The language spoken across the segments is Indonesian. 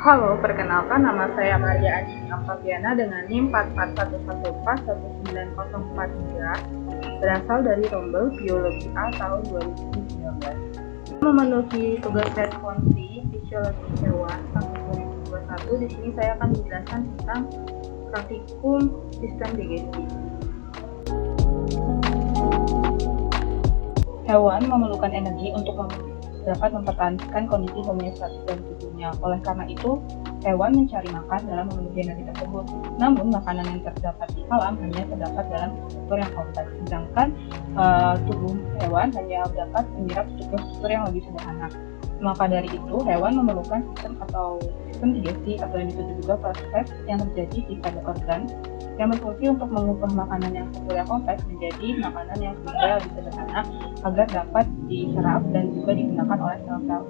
Halo, perkenalkan nama saya Maria Adini Octaviana dengan NIM 441141903, berasal dari Rombel Biologi A tahun 2019. Memenuhi tugas responsi fisiologi hewan tahun 2021, di sini saya akan menjelaskan tentang praktikum sistem digesti. Hewan memerlukan energi untuk dapat mempertahankan kondisi homeostatis dalam tubuhnya. Oleh karena itu, hewan mencari makan dalam memenuhi energi tersebut. Namun, makanan yang terdapat di alam hanya terdapat dalam struktur yang kompleks, sedangkan tubuh hewan hanya dapat menyerap struktur-struktur yang lebih sederhana. Maka dari itu, hewan memerlukan sistem digesti atau yang disebut juga proses yang terjadi di pada organ yang berfungsi untuk mengubah makanan yang strukturnya kompleks menjadi makanan yang strukturnya lebih sederhana agar dapat diserap dan juga digunakan oleh sel-sel.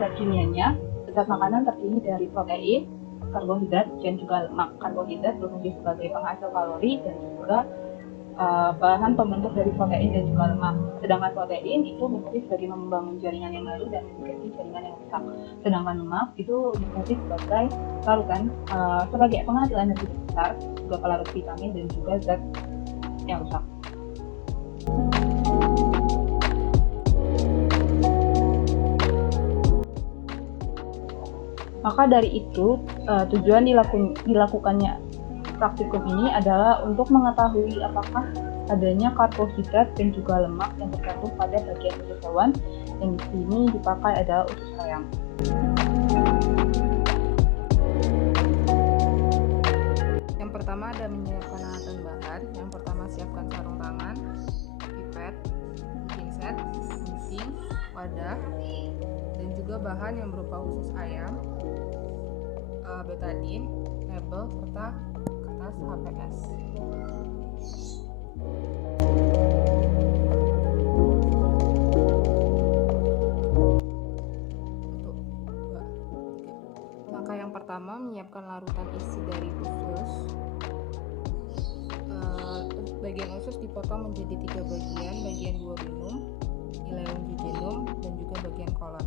Zat kimianya, zat makanan terdiri dari protein, karbohidrat, dan juga lemak. Karbohidrat berfungsi sebagai penghasil kalori dan juga bahan pembentuk dari protein dan juga lemak. Sedangkan protein itu berfungsi sebagai membangun jaringan yang baru dan mengganti jaringan yang rusak. Sedangkan lemak itu berfungsi sebagai larutan sebagai penghasil energi besar, juga pelarut vitamin dan juga zat yang rusak. Maka dari itu, tujuan dilakukannya praktikum ini adalah untuk mengetahui apakah adanya karbohidrat dan juga lemak yang tercantum pada bagian usus hewan, yang di sini dipakai adalah usus ayam. Yang pertama ada menyiapkan alat dan bahan. Yang pertama siapkan sarung tangan, pipet, pinset, gunting, wadah, dan juga bahan yang berupa usus ayam, betadine, label, serta kertas HPS. Langkah yang pertama, menyiapkan larutan isi dari usus. Bagian usus dipotong menjadi 3 bagian, bagian duodenum, ileum jejunum, dan juga bagian kolon.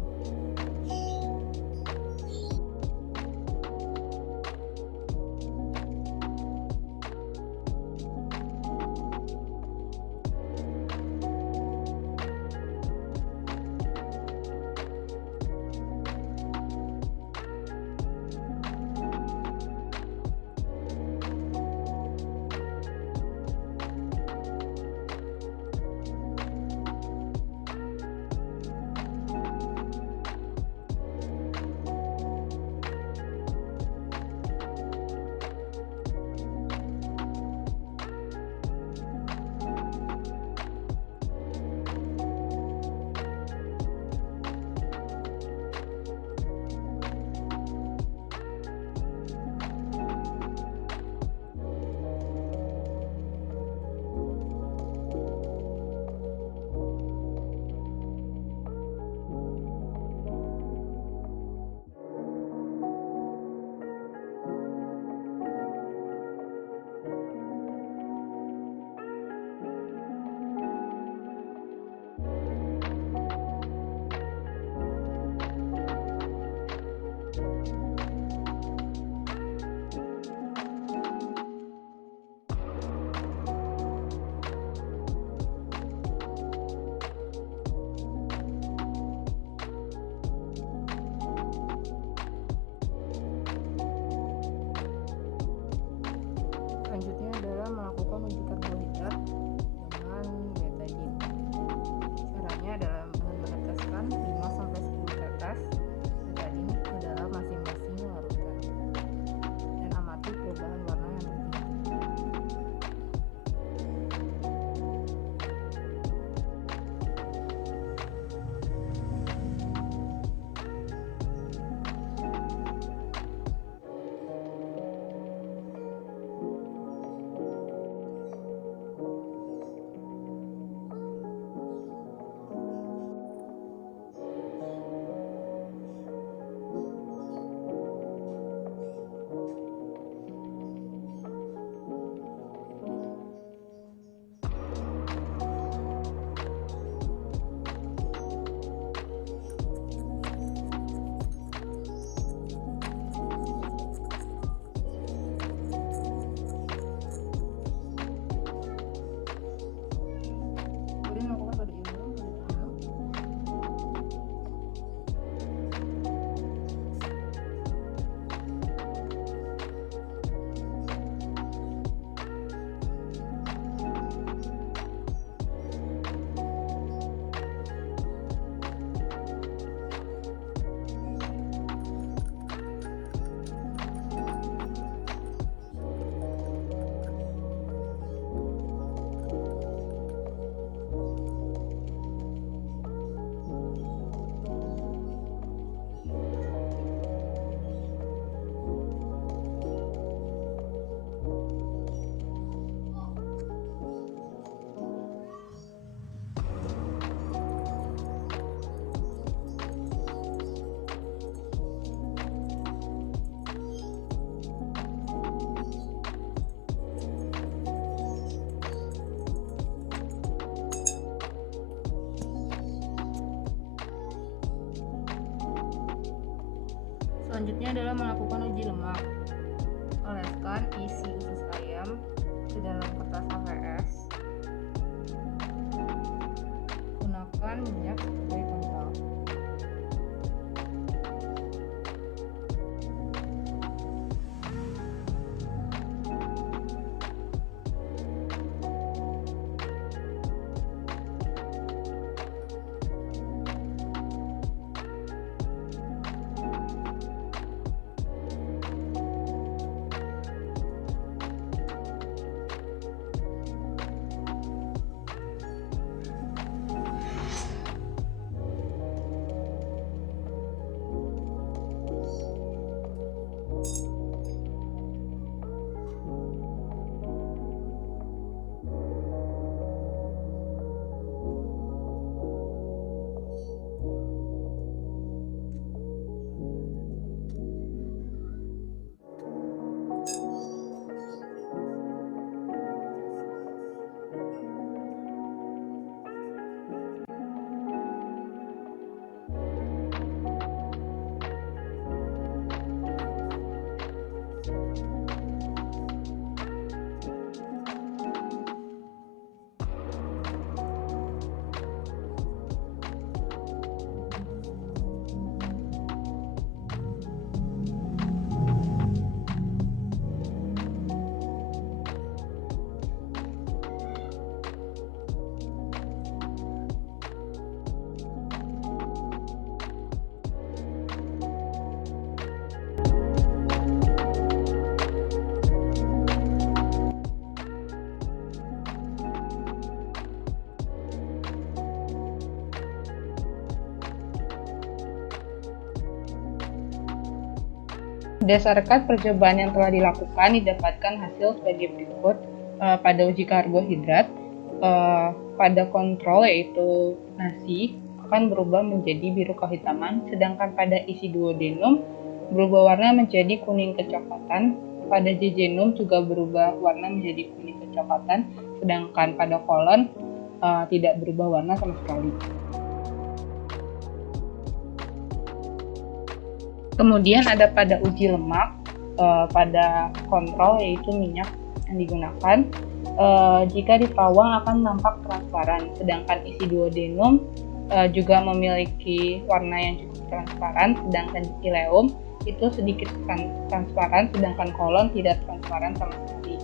Selanjutnya adalah melakukan uji lemak. Oleskan isi usus ayam ke dalam kertas HVS. Gunakan minyak sebagai kontrol. Berdasarkan percobaan yang telah dilakukan, didapatkan hasil sebagai berikut. Pada uji karbohidrat, pada kontrol yaitu nasi akan berubah menjadi biru kehitaman, sedangkan pada isi duodenum berubah warna menjadi kuning kecoklatan. Pada jejunum juga berubah warna menjadi kuning kecoklatan, sedangkan pada kolon tidak berubah warna sama sekali. Kemudian ada pada uji lemak, pada kontrol yaitu minyak yang digunakan. Jika dipawang akan tampak transparan, sedangkan isi duodenum juga memiliki warna yang cukup transparan, sedangkan ileum itu sedikit transparan, sedangkan kolon tidak transparan sama sekali.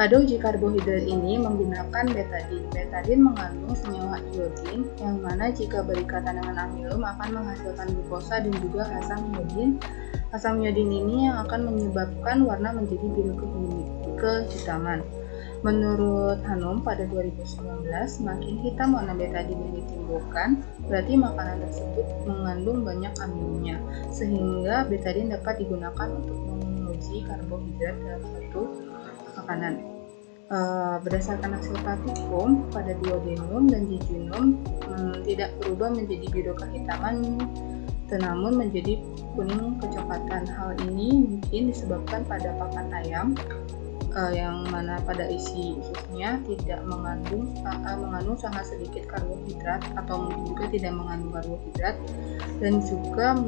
Pada uji karbohidrat ini menggunakan betadin. Betadin mengandung senyawa iodin yang mana jika berikatan dengan amilum akan menghasilkan glukosa dan juga asam iodin. Asam iodin ini yang akan menyebabkan warna menjadi biru kehitaman. Menurut Hanum pada 2019, semakin hitam warna betadin yang ditimbulkan, berarti makanan tersebut mengandung banyak amilumnya, sehingga betadin dapat digunakan untuk menguji karbohidrat dalam suatu makanan. Berdasarkan hasil praktikum pada duodenum dan jejunum tidak berubah menjadi biru kehitaman, namun menjadi kuning kecoklatan. Hal ini mungkin disebabkan pada pakan ayam yang mana pada isi ususnya tidak mengandung sangat sedikit karbohidrat atau mungkin juga tidak mengandung karbohidrat, dan juga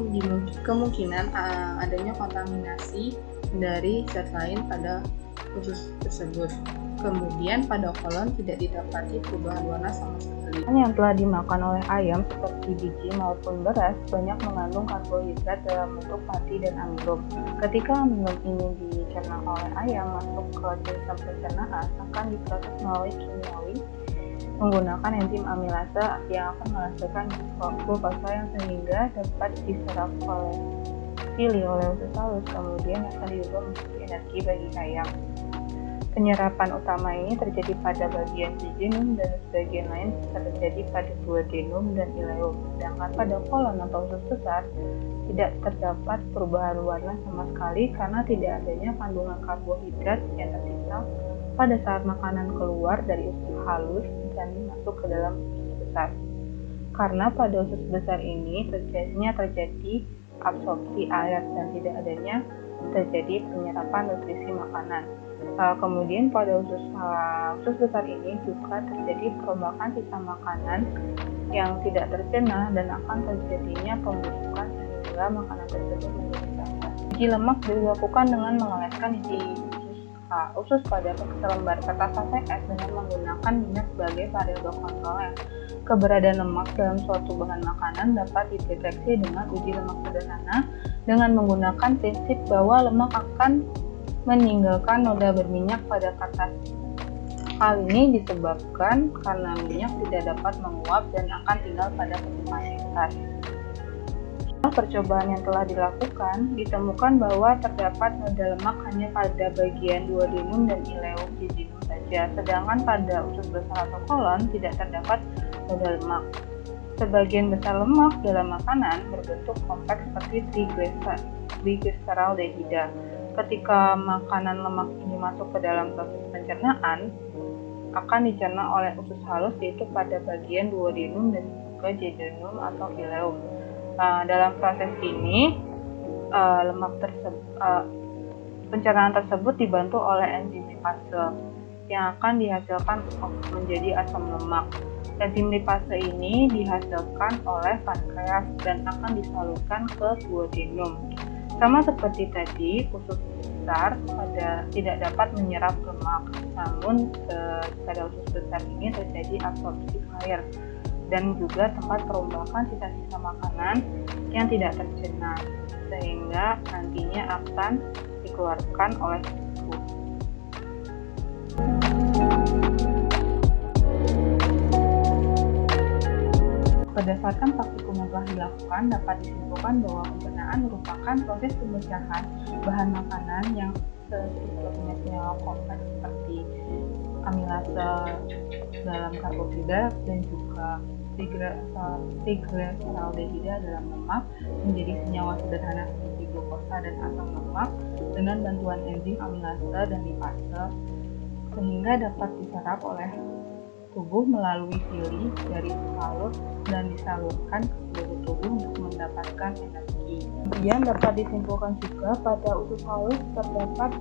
kemungkinan adanya kontaminasi dari zat lain pada usus tersebut. Kemudian pada kolon tidak didapati perubahan warna sama sekali. Yang telah dimakan oleh ayam seperti biji maupun beras banyak mengandung karbohidrat dalam bentuk pati dan amilum. Ketika amilum ini dicerna oleh ayam masuk ke sistem pencernaan, akan diproses melalui kimiawi menggunakan enzim amilase yang akan menghasilkan glukosa yang sehingga dapat diserap oleh usus halus, kemudian akan diubah menjadi energi bagi ayam. Penyerapan utama ini terjadi pada bagian jejunum dan sebagian lain terjadi pada duodenum dan ileum. Sedangkan pada kolon atau usus besar tidak terdapat perubahan warna sama sekali karena tidak adanya kandungan karbohidrat yang tersisa pada saat makanan keluar dari usus halus dan masuk ke dalam usus besar. Karena pada usus besar ini terjadi absorpsi air dan tidak adanya terjadi penyerapan nutrisi makanan. Kemudian pada usus besar ini juga terjadi perombakan sisa makanan yang tidak tercerna dan akan terjadinya pembusukan sehingga makanan tersebut menjadi cacar. Uji lemak dilakukan dengan mengoleskan isi usus pada selembar kertas HCS dengan menggunakan minyak sebagai variabel kontrolnya. Keberadaan lemak dalam suatu bahan makanan dapat dideteksi dengan uji lemak sederhana dengan menggunakan prinsip bahwa lemak akan meninggalkan noda berminyak pada kertas. Hal ini disebabkan karena minyak tidak dapat menguap dan akan tinggal pada permukaan kertas. Setelah percobaan yang telah dilakukan, ditemukan bahwa terdapat noda lemak hanya pada bagian duodenum dan ileum jejunum saja, sedangkan pada usus besar atau kolon tidak terdapat noda lemak. Sebagian besar lemak dalam makanan berbentuk kompleks seperti trigliseraldehida. Ketika makanan lemak ini masuk ke dalam proses pencernaan, akan dicerna oleh usus halus yaitu pada bagian duodenum dan juga jejunum atau ileum. Dalam proses ini, pencernaan tersebut dibantu oleh enzim lipase yang akan dihasilkan menjadi asam lemak. Enzim lipase ini dihasilkan oleh pankreas dan akan disalurkan ke duodenum. Sama seperti tadi, usus besar tidak dapat menyerap lemak, namun pada usus besar ini terjadi absorpsi air dan juga tempat perombakan sisa-sisa makanan yang tidak tercerna, sehingga nantinya akan dikeluarkan oleh tubuh. Berdasarkan praktikum yang telah dilakukan, dapat disimpulkan bahwa pencernaan merupakan proses pemecahan bahan makanan yang strukturnya kompleks seperti amilase dalam karbohidrat dan juga trigliseraldehida dalam lemak menjadi senyawa sederhana seperti glukosa dan asam lemak dengan bantuan enzim amilase dan lipase sehingga dapat diserap oleh tubuh melalui villi dari usus halus dan disalurkan ke seluruh tubuh untuk mendapatkan energi. Kemudian dapat disimpulkan juga pada usus halus terdapat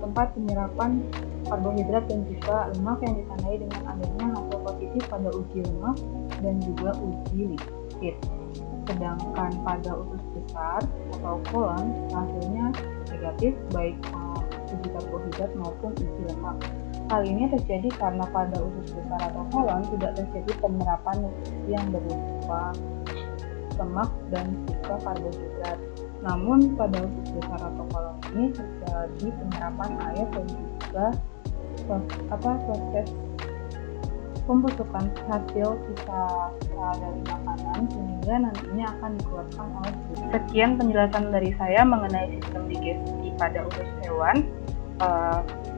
tempat penyerapan karbohidrat dan juga lemak yang ditandai dengan adanya hasil positif pada uji lemak dan juga uji lipid. Sedangkan pada usus besar atau kolon hasilnya negatif baik uji karbohidrat maupun uji lemak. Hal ini terjadi karena pada usus besar atau kolon tidak terjadi penyerapan nutrisi yang berupa lemak dan juga karbohidrat. Namun pada usus besar atau kolon ini terjadi penyerapan air dan juga proses pembusukan hasil sisa dari makanan sehingga nantinya akan dikeluarkan oleh tubuh. Sekian penjelasan dari saya mengenai sistem digesti pada usus hewan.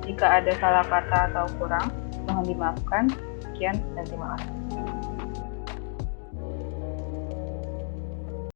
Jika ada salah kata atau kurang, mohon dimaafkan. Sekian dan terima kasih.